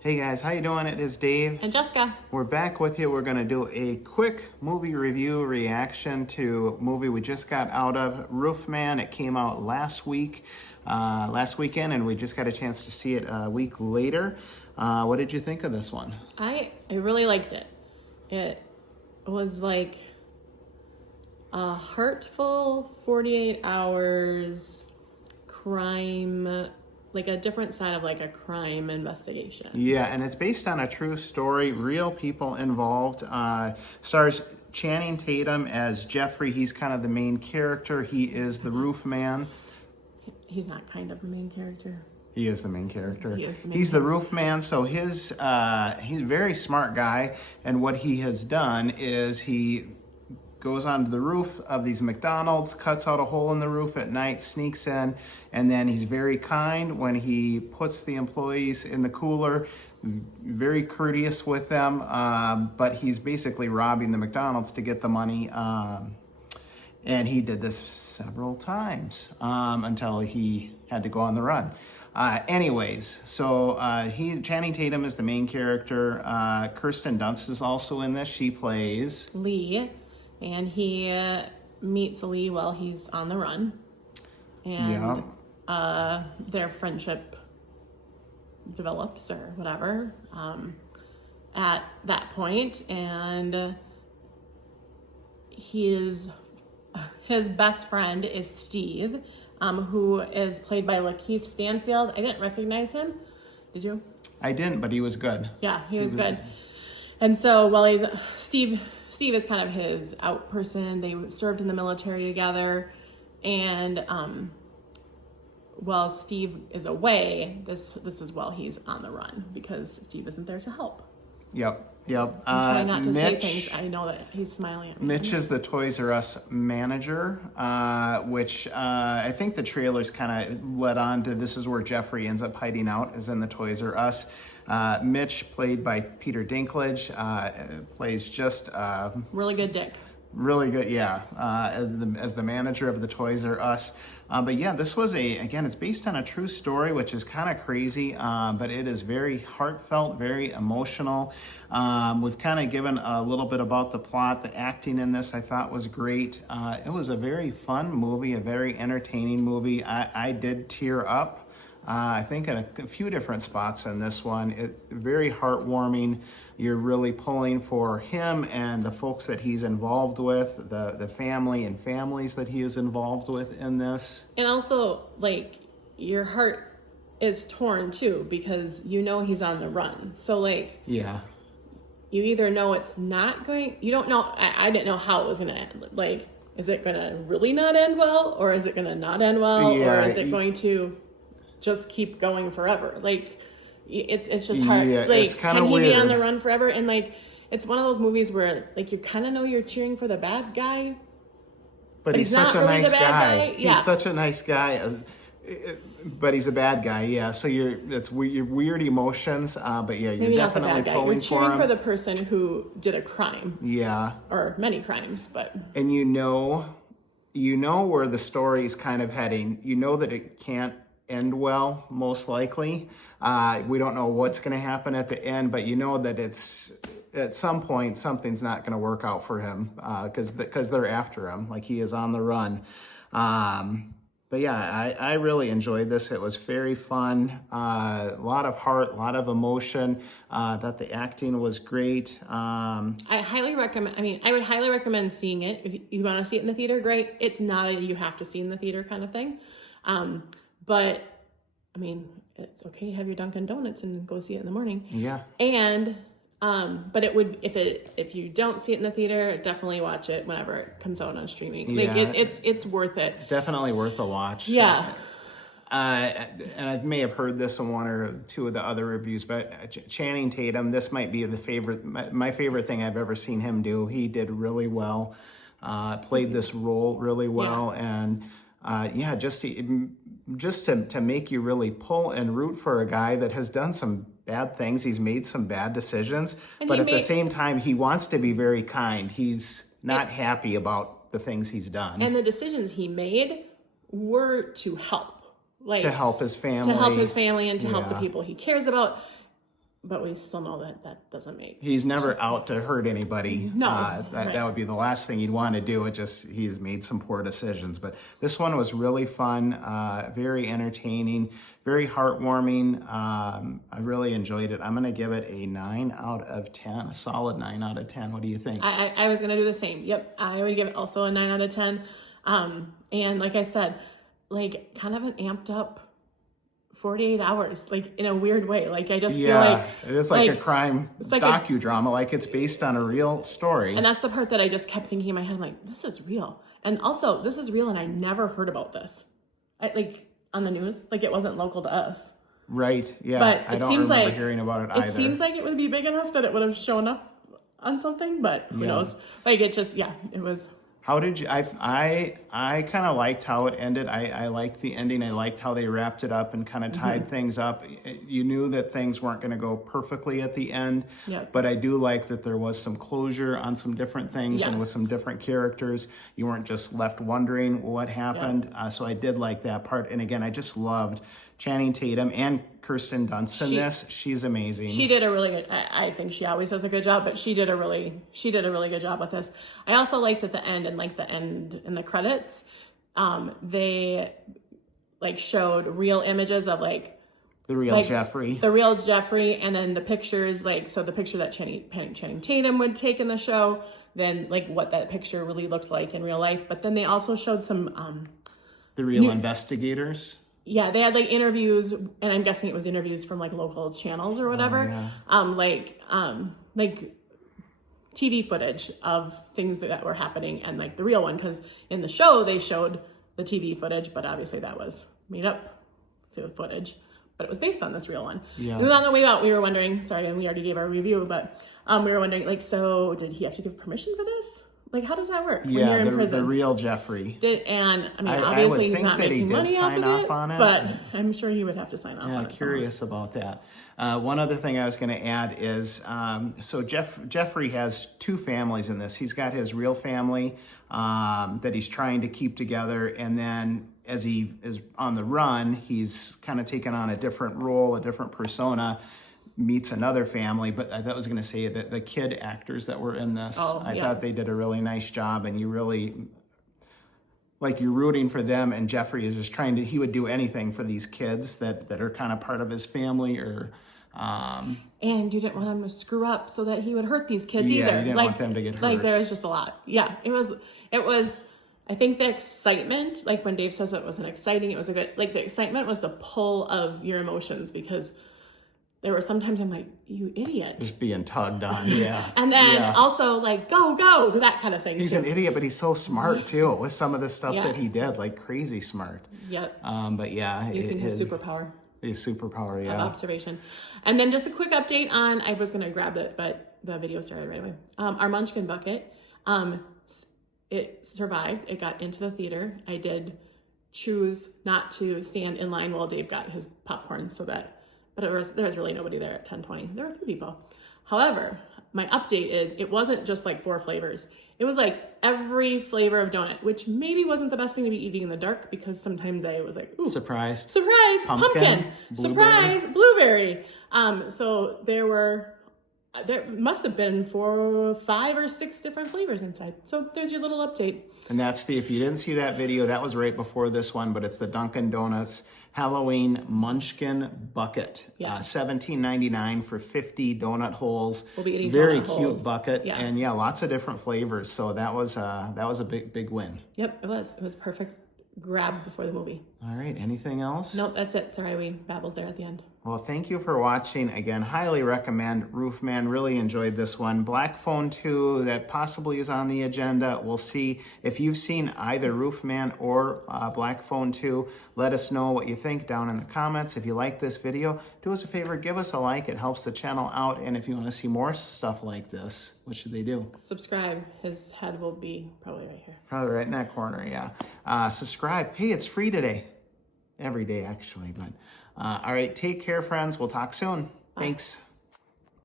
Hey guys, how you doing? It is Dave. And Jessica. We're back with you. We're going to do a quick movie review reaction to a movie we just got out of, Roofman. It came out last weekend, and we just got a chance to see it a week later. What did you think of this one? I really liked it. It was like a heartful 48 hours crime, like a different side of like a crime investigation. Yeah, and it's based on a true story, real people involved. Stars Channing Tatum as Jeffrey. He's kind of the main character. He is the roof man. He's not kind of the main character. He is the main character. He's the roof man. So he's a very smart guy, and what he has done is he goes onto the roof of these McDonald's, cuts out a hole in the roof at night, sneaks in, and then he's very kind when he puts the employees in the cooler, very courteous with them, but he's basically robbing the McDonald's to get the money, and he did this several times until he had to go on the run. Channing Tatum is the main character. Kirsten Dunst is also in this. She plays Lee. And he meets Lee while he's on the run. And their friendship develops or whatever at that point. And his best friend is Steve, who is played by Lakeith Stanfield. I didn't recognize him. Did you? I didn't, but he was good. Yeah, he was good. And so while he's Steve is kind of his out person. They served in the military together, and while Steve is away, this is while he's on the run because Steve isn't there to help. Yep. I'm trying not to say things. I know that he's smiling at me. Mitch is the Toys R Us manager, which I think the trailers kind of led on to. This is where Jeffrey ends up hiding out, is in the Toys R Us. Mitch, played by Peter Dinklage, plays just really good dick. Really good, yeah, as the manager of the Toys R Us. But yeah, this was it's based on a true story, which is kind of crazy, but it is very heartfelt, very emotional. We've kind of given a little bit about the plot. The acting in this I thought was great. It was a very fun movie, a very entertaining movie. I did tear up. I think in a few different spots in this one. Very heartwarming. You're really pulling for him and the folks that he's involved with, the family and families that he is involved with in this. And also, like, your heart is torn too because you know he's on the run. So, like, yeah, you either know it's not going, you don't know, I didn't know how it was going to end. Like, is it going to really not end well, or is it going to not end well, or is it going to just keep going forever? Like, it's just hard. Yeah, like, can he be on the run forever? And like, it's one of those movies where like you kind of know you're cheering for the bad guy, but he's such a nice guy. Yeah. He's such a nice guy, but he's a bad guy. Yeah, so you're weird emotions, but yeah, you're maybe definitely not the bad guy. pulling You're cheering for him. for the person who did a crime. Yeah, or many crimes, but and you know where the story's kind of heading. You know that it can't end well, most likely. We don't know what's going to happen at the end, but you know that it's at some point something's not going to work out for him because they're after him, like he is on the run. But yeah, I really enjoyed this. It was very fun, a lot of heart, a lot of emotion. That the acting was great. I highly recommend. I would highly recommend seeing it. If you want to see it in the theater, great. It's not a you have to see in the theater kind of thing. But I mean, it's okay to have your Dunkin' Donuts and go see it in the morning. Yeah. And but it would if you don't see it in the theater, definitely watch it whenever it comes out on streaming. Yeah. Like it's worth it. Definitely worth a watch. Yeah. And I may have heard this in one or two of the other reviews, but Channing Tatum, this might be my favorite thing I've ever seen him do. He did really well, played this role really well, and just to make you really pull and root for a guy that has done some bad things. He's made some bad decisions, but at the same time, he wants to be very kind. He's not happy about the things he's done. And the decisions he made were to help. Like, to help his family. And to help the people he cares about. but we still know that that doesn't make. He's never out to hurt anybody. No, that would be the last thing you'd want to do. He's made some poor decisions. But this one was really fun, very entertaining, very heartwarming. I really enjoyed it. I'm going to give it a 9 out of 10, a solid 9 out of 10. What do you think? I was going to do the same. Yep. I would give it also a 9 out of 10. And like I said, like kind of an amped up 48 hours, like in a weird way. Like I just feel like it is like a crime docudrama, like it's based on a real story. And that's the part that I just kept thinking in my head, like, this is real. And also, this is real, and I never heard about this. Like on the news, like it wasn't local to us. Right. Yeah. But I don't remember hearing about it either. It seems like it would be big enough that it would have shown up on something, but who knows? Like it just, it was. How did you, I kind of liked how it ended. I liked the ending. I liked how they wrapped it up and kind of tied things up. You knew that things weren't going to go perfectly at the end, but I do like that there was some closure on some different things and with some different characters. You weren't just left wondering what happened. So I did like that part. And again, I just loved Channing Tatum and Kirsten Dunst in this. She's amazing. She did a really good. I think she always does a good job, but she did a really good job with this. I also liked at the end and like the end in the credits, they like showed real images of like the real Jeffrey, and then the pictures so the picture that Channing Tatum would take in the show, then like what that picture really looked like in real life. But then they also showed some the real investigators. Yeah, they had like interviews, and I'm guessing it was interviews from like local channels or whatever. Like TV footage of things that were happening and like the real one. Because in the show they showed the TV footage, but obviously that was made up footage. But it was based on this real one. Yeah. And on the way out, we were wondering. Sorry, and we already gave our review, but we were wondering like, so did he have to give permission for this? Like, how does that work when you're in prison? The real Jeffrey. Obviously he's not making money off of it, but I'm sure he would have to sign off on it. Yeah, curious about that. One other thing I was going to add is, so Jeffrey has 2 families in this. He's got his real family that he's trying to keep together, and then as he is on the run, he's kind of taken on a different role, a different persona, meets another family. But I was going to say that the kid actors that were in this, I thought they did a really nice job, and you really, like, you're rooting for them, and Jeffrey is just he would do anything for these kids that are kind of part of his family or... and you didn't want him to screw up so that he would hurt these kids either. You didn't want them to get hurt. Like, there was just a lot. Yeah, it was, I think the excitement, like when Dave says it wasn't exciting, it was a good, like the excitement was the pull of your emotions, because there were sometimes I'm like, you idiot. Just being tugged on, And then also like, go, that kind of thing. He's an idiot, but he's so smart too with some of the stuff that he did, like crazy smart. Yep. But using his superpower. His superpower, of observation. And then just a quick update on, I was going to grab it, but the video started right away. Our Munchkin bucket, it survived. It got into the theater. I did choose not to stand in line while Dave got his popcorn but there was really nobody there at 10:20. There were a few people. However, my update is it wasn't just like 4 flavors. It was like every flavor of donut, which maybe wasn't the best thing to be eating in the dark, because sometimes I was like, ooh. Surprise, pumpkin. Surprise, blueberry. So there must have been 4, 5, or 6 different flavors inside. So there's your little update. And that's if you didn't see that video, that was right before this one, but it's the Dunkin' Donuts Halloween Munchkin Bucket. $17.99 for 50 donut holes. We'll be eating very donut cute holes. bucket, and lots of different flavors. So that was a big win. Yep, it was. It was perfect grab before the movie. All right, anything else? Nope, that's it. Sorry, we babbled there at the end. Well, thank you for watching. Again, highly recommend Roofman. Really enjoyed this one. Black Phone 2, that possibly is on the agenda. We'll see. If you've seen either Roofman or Black Phone 2, let us know what you think down in the comments. If you like this video, do us a favor, give us a like. It helps the channel out. And if you want to see more stuff like this, what should they do? Subscribe. His head will be probably right here. Probably right in that corner, yeah. Subscribe. Hey, it's free today. Every day, actually. But all right, take care, friends. We'll talk soon. Bye. Thanks.